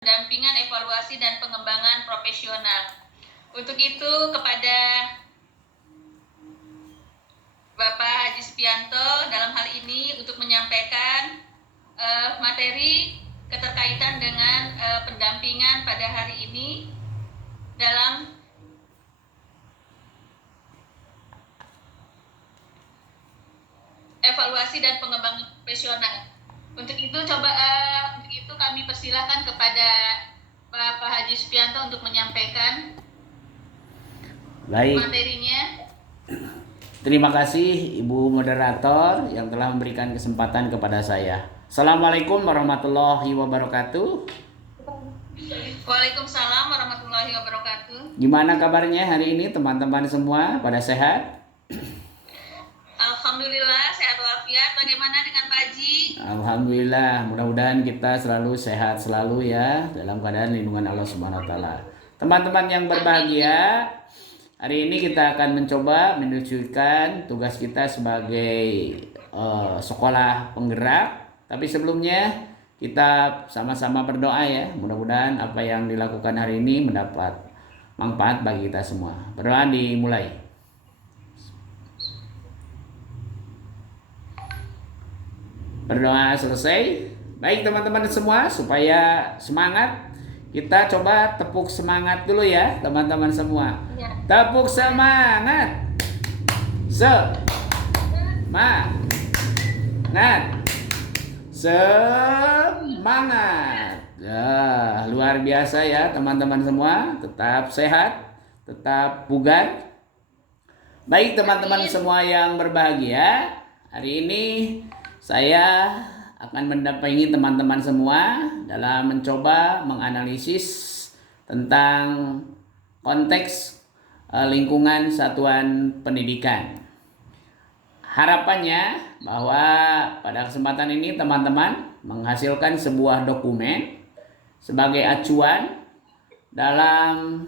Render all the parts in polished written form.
pendampingan, evaluasi, dan pengembangan profesional. Untuk itu, kepada Bapak Haji Supianto dalam hal ini untuk menyampaikan materi keterkaitan dengan pendampingan pada hari ini dalam evaluasi dan pengembangan profesional. Untuk itu kami persilahkan kepada Bapak Haji Supianto untuk menyampaikan materinya. Terima kasih Ibu Moderator yang telah memberikan kesempatan kepada saya. Assalamualaikum warahmatullahi wabarakatuh. Waalaikumsalam warahmatullahi wabarakatuh. Gimana kabarnya hari ini teman-teman semua? Pada sehat? Alhamdulillah sehat walafiat. Bagaimana dengan Pak Haji? Alhamdulillah, mudah-mudahan kita selalu sehat selalu ya dalam keadaan lindungan Allah Subhanahu wa taala. Teman-teman yang berbahagia, hari ini kita akan mencoba menunjukkan tugas kita sebagai sekolah penggerak. Tapi sebelumnya kita sama-sama berdoa ya, mudah-mudahan apa yang dilakukan hari ini mendapat manfaat bagi kita semua. Berdoa dimulai. Berdoa selesai. Baik teman-teman semua, supaya semangat, kita coba tepuk semangat dulu ya teman-teman semua. Ya. Tepuk semangat. Semangat. Ya, luar biasa ya teman-teman semua. Tetap sehat, tetap bugar. Baik teman-teman semua yang berbahagia, hari ini saya akan mendampingi teman-teman semua dalam mencoba menganalisis tentang konteks lingkungan satuan pendidikan. Harapannya bahwa pada kesempatan ini teman-teman menghasilkan sebuah dokumen sebagai acuan dalam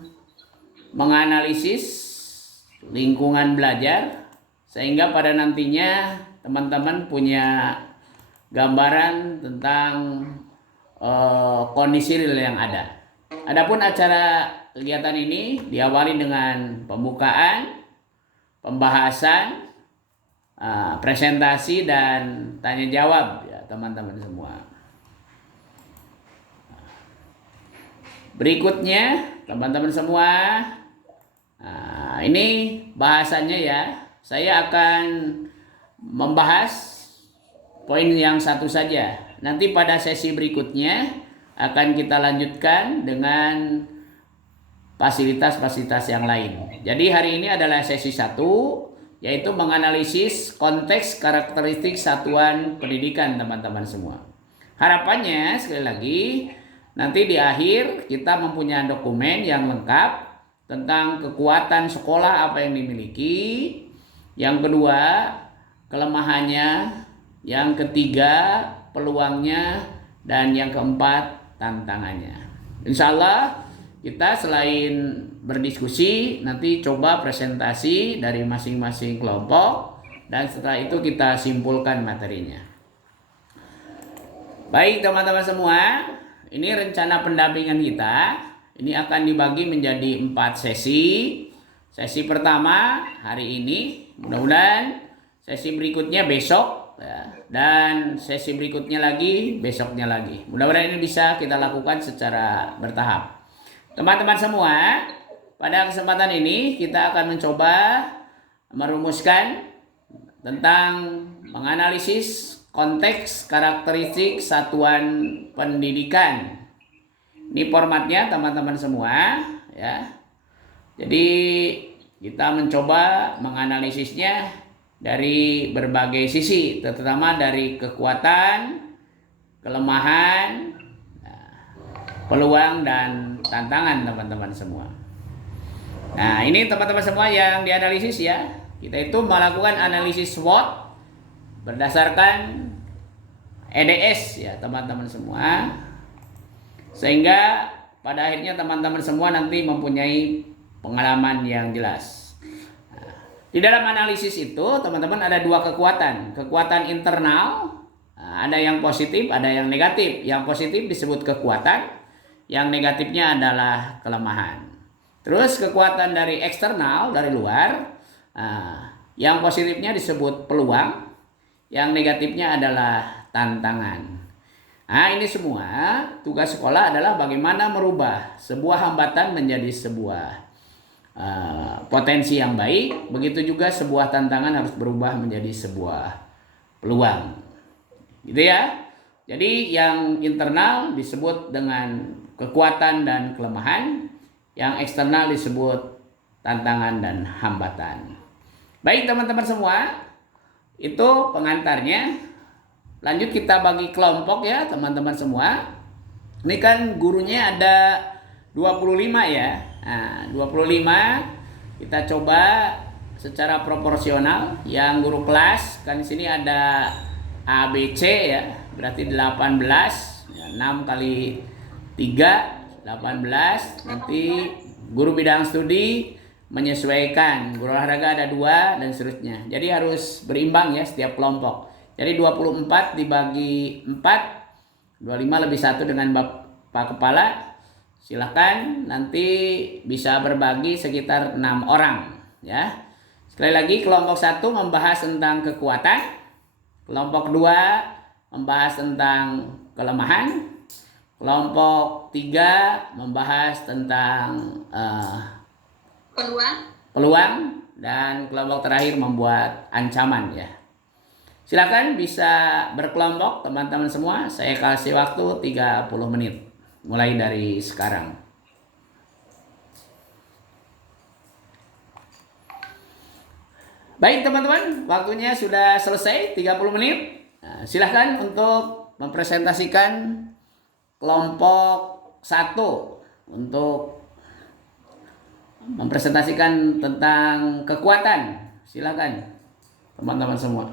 menganalisis lingkungan belajar, sehingga pada nantinya teman-teman punya gambaran tentang kondisi real yang ada. Adapun acara kegiatan ini diawali dengan pembukaan, pembahasan, presentasi, dan tanya jawab ya teman-teman semua. Berikutnya teman-teman semua, ini bahasannya ya. Saya akan membahas poin yang satu saja. Nanti pada sesi berikutnya akan kita lanjutkan dengan fasilitas-fasilitas yang lain. Jadi hari ini adalah sesi 1, yaitu menganalisis konteks karakteristik satuan pendidikan teman-teman semua. Harapannya sekali lagi nanti di akhir kita mempunyai dokumen yang lengkap tentang kekuatan sekolah apa yang dimiliki, yang kedua kelemahannya, yang ketiga peluangnya, dan yang keempat tantangannya. Insya Allah kita selain berdiskusi nanti coba presentasi dari masing-masing kelompok, dan setelah itu kita simpulkan materinya. Baik teman-teman semua, ini rencana pendampingan kita. Ini akan dibagi menjadi 4 sesi. Sesi pertama hari ini, mudah-mudahan sesi berikutnya besok ya, dan sesi berikutnya lagi besoknya lagi. Mudah-mudahan ini bisa kita lakukan secara bertahap. Teman-teman semua, pada kesempatan ini kita akan mencoba merumuskan tentang menganalisis konteks karakteristik satuan pendidikan. Ini formatnya teman-teman semua ya. Jadi kita mencoba menganalisisnya dari berbagai sisi, terutama dari kekuatan, kelemahan, peluang, dan tantangan teman-teman semua. Nah, ini teman-teman semua yang dianalisis ya. Kita itu melakukan analisis SWOT berdasarkan EDS ya teman-teman semua. Sehingga pada akhirnya teman-teman semua nanti mempunyai pengalaman yang jelas. Di dalam analisis itu teman-teman ada 2 kekuatan. Kekuatan internal, ada yang positif, ada yang negatif. Yang positif disebut kekuatan, yang negatifnya adalah kelemahan. Terus kekuatan dari eksternal, dari luar, yang positifnya disebut peluang, yang negatifnya adalah tantangan. Nah, ini semua tugas sekolah adalah bagaimana merubah sebuah hambatan menjadi sebuah potensi yang baik. Begitu juga sebuah tantangan harus berubah menjadi sebuah peluang. Gitu ya. Jadi yang internal disebut dengan kekuatan dan kelemahan, yang eksternal disebut tantangan dan hambatan. Baik teman-teman semua, itu pengantarnya. Lanjut kita bagi kelompok ya teman-teman semua. Ini kan gurunya ada 25 ya. Nah, 25 kita coba secara proporsional. Yang guru kelas kan di sini ada A, B, C ya. Berarti 18. Ya, 6 kali 3 18. Nanti guru bidang studi menyesuaikan. Guru olahraga ada 2 dan seterusnya. Jadi harus berimbang ya setiap kelompok. Jadi 24 dibagi 4, 25 lebih 1 dengan Bapak Kepala. Silahkan nanti bisa berbagi sekitar 6 orang ya. Sekali lagi, kelompok 1 membahas tentang kekuatan, kelompok 2 membahas tentang kelemahan, kelompok 3 membahas tentang peluang, dan kelompok terakhir membuat ancaman ya. Silakan bisa berkelompok teman-teman semua. Saya kasih waktu 30 menit mulai dari sekarang. Baik teman-teman, waktunya sudah selesai 30 menit. Nah, silahkan untuk mempresentasikan kelompok 1 untuk mempresentasikan tentang kekuatan. Silakan teman-teman semua.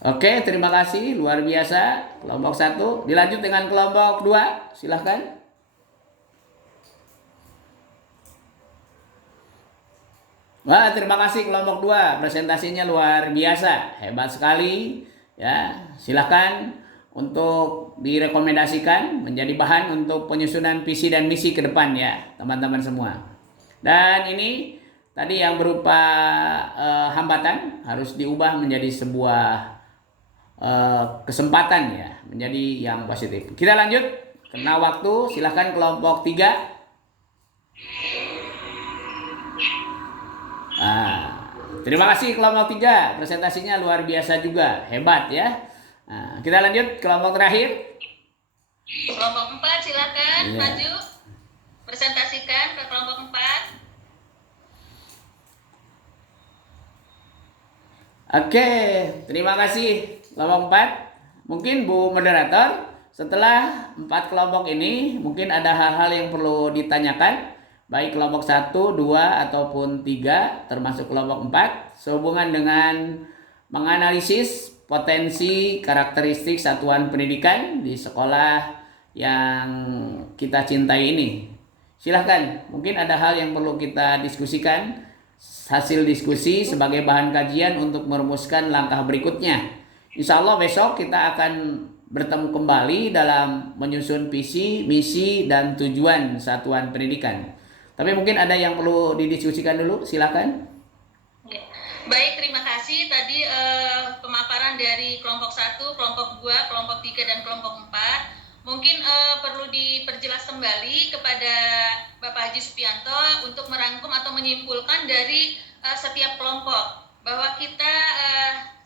Oke, terima kasih, luar biasa. Kelompok 1, dilanjut dengan kelompok 2, silahkan. Wah, terima kasih kelompok 2, presentasinya luar biasa, hebat sekali. Ya, silahkan untuk direkomendasikan menjadi bahan untuk penyusunan visi dan misi ke depan ya, teman-teman semua. Dan ini tadi yang berupa hambatan harus diubah menjadi sebuah kesempatan ya, menjadi yang positif. Kita lanjut karena waktu. Silahkan kelompok 3. Terima kasih kelompok 3, presentasinya luar biasa juga, hebat ya. Kita lanjut kelompok terakhir. Kelompok 4 silakan maju presentasikan ke kelompok 4. Oke, terima kasih kelompok 4. Mungkin Bu Moderator, setelah 4 kelompok ini mungkin ada hal-hal yang perlu ditanyakan, baik kelompok 1, 2, ataupun 3, termasuk kelompok 4, sehubungan dengan menganalisis potensi karakteristik satuan pendidikan di sekolah yang kita cintai ini. Silahkan, mungkin ada hal yang perlu kita diskusikan, hasil diskusi sebagai bahan kajian untuk merumuskan langkah berikutnya. Insya Allah besok kita akan bertemu kembali dalam menyusun visi, misi, dan tujuan satuan pendidikan. Tapi mungkin ada yang perlu didiskusikan dulu, silakan. Baik, terima kasih. Tadi pemaparan dari kelompok 1, kelompok 2, kelompok 3, dan kelompok 4. Mungkin perlu diperjelas kembali kepada Bapak Haji Supianto untuk merangkum atau menyimpulkan dari setiap kelompok, bahwa kita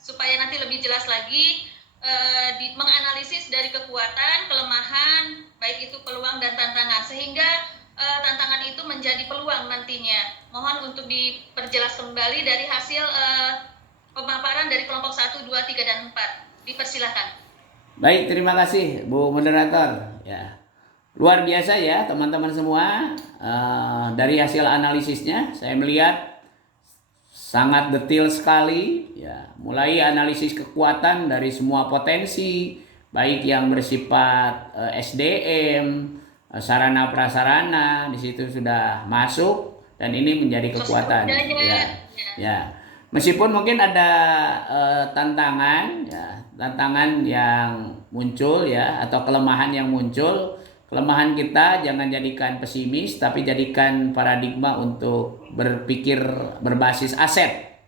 supaya nanti lebih jelas lagi menganalisis dari kekuatan, kelemahan, baik itu peluang dan tantangan, sehingga tantangan itu menjadi peluang nantinya. Mohon untuk diperjelas kembali dari hasil pemaparan dari kelompok 1, 2, 3, dan 4. Dipersilakan. Baik, terima kasih Bu Moderator. Ya, luar biasa ya teman-teman semua. Dari hasil analisisnya saya melihat sangat detail sekali. Ya, mulai analisis kekuatan dari semua potensi, baik yang bersifat SDM, sarana prasarana, di situ sudah masuk dan ini menjadi kekuatan. Ya. Meskipun mungkin ada tantangan, ya, tantangan yang muncul ya, atau kelemahan yang muncul. Kelemahan kita jangan jadikan pesimis, tapi jadikan paradigma untuk berpikir berbasis aset.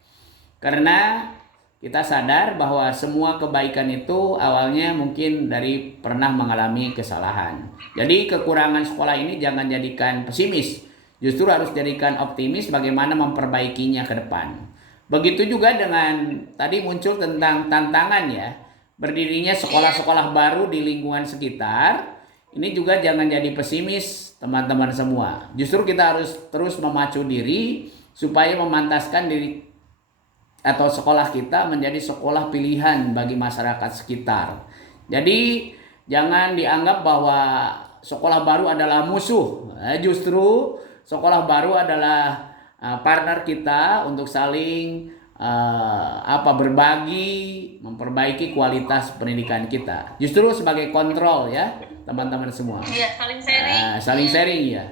Karena kita sadar bahwa semua kebaikan itu awalnya mungkin dari pernah mengalami kesalahan. Jadi kekurangan sekolah ini jangan jadikan pesimis, justru harus jadikan optimis bagaimana memperbaikinya ke depan. Begitu juga dengan tadi muncul tentang tantangan ya, berdirinya sekolah-sekolah baru di lingkungan sekitar. Ini juga jangan jadi pesimis teman-teman semua. Justru kita harus terus memacu diri supaya memantaskan diri atau sekolah kita menjadi sekolah pilihan bagi masyarakat sekitar. Jadi jangan dianggap bahwa sekolah baru adalah musuh. Justru sekolah baru adalah partner kita untuk saling berbagi, memperbaiki kualitas pendidikan kita. Justru sebagai kontrol ya, teman-teman semua. Iya, saling sharing. Saling sharing ya.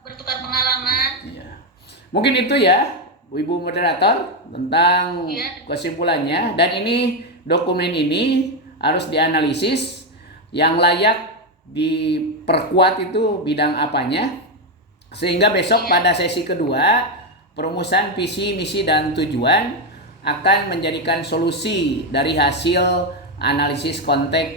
Bertukar pengalaman. Ya. Mungkin itu ya, Ibu moderator, tentang kesimpulannya. Dan ini dokumen ini harus dianalisis, yang layak diperkuat itu bidang apanya, sehingga besok pada sesi kedua perumusan visi, misi, dan tujuan akan menjadikan solusi dari hasil analisis konteks